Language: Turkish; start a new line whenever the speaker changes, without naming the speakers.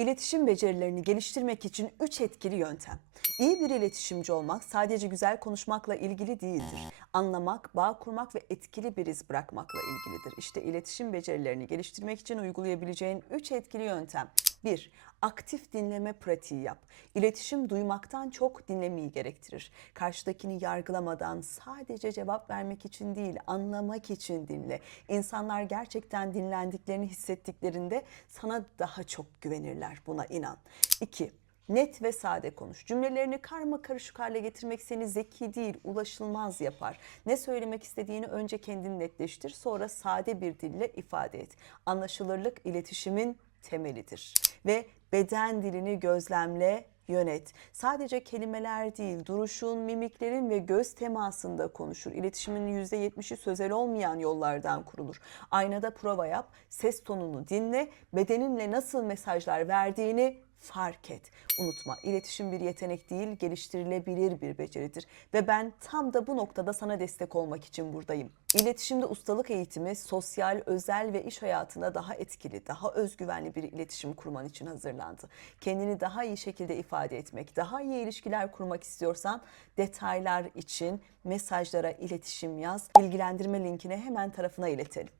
İletişim becerilerini geliştirmek için 3 etkili yöntem. İyi bir iletişimci olmak sadece güzel konuşmakla ilgili değildir. Anlamak, bağ kurmak ve etkili bir iz bırakmakla ilgilidir. İşte iletişim becerilerini geliştirmek için uygulayabileceğin 3 etkili yöntem. 1. Aktif dinleme pratiği yap. İletişim duymaktan çok dinlemeyi gerektirir. Karşıdakini yargılamadan sadece cevap vermek için değil, anlamak için dinle. İnsanlar gerçekten dinlendiklerini hissettiklerinde sana daha çok güvenirler. Buna inan. 2. Net ve sade konuş. Cümlelerini karma karışık hale getirmek seni zeki değil, ulaşılmaz yapar. Ne söylemek istediğini önce kendin netleştir, sonra sade bir dille ifade et. Anlaşılırlık iletişimin temelidir. Ve beden dilini gözlemle, yönet. Sadece kelimeler değil, duruşun, mimiklerin ve göz temasında konuşur. İletişimin %70'i sözel olmayan yollardan kurulur. Aynada prova yap, ses tonunu dinle, bedeninle nasıl mesajlar verdiğini fark et. Unutma, iletişim bir yetenek değil, geliştirilebilir bir beceridir. Ve ben tam da bu noktada sana destek olmak için buradayım. İletişimde ustalık eğitimi sosyal, özel ve iş hayatında daha etkili, daha özgüvenli bir iletişim kurman için hazırlandı. Kendini daha iyi şekilde ifade etmek, daha iyi ilişkiler kurmak istiyorsan detaylar için mesajlara iletişim yaz. Bilgilendirme linkini hemen tarafına iletelim.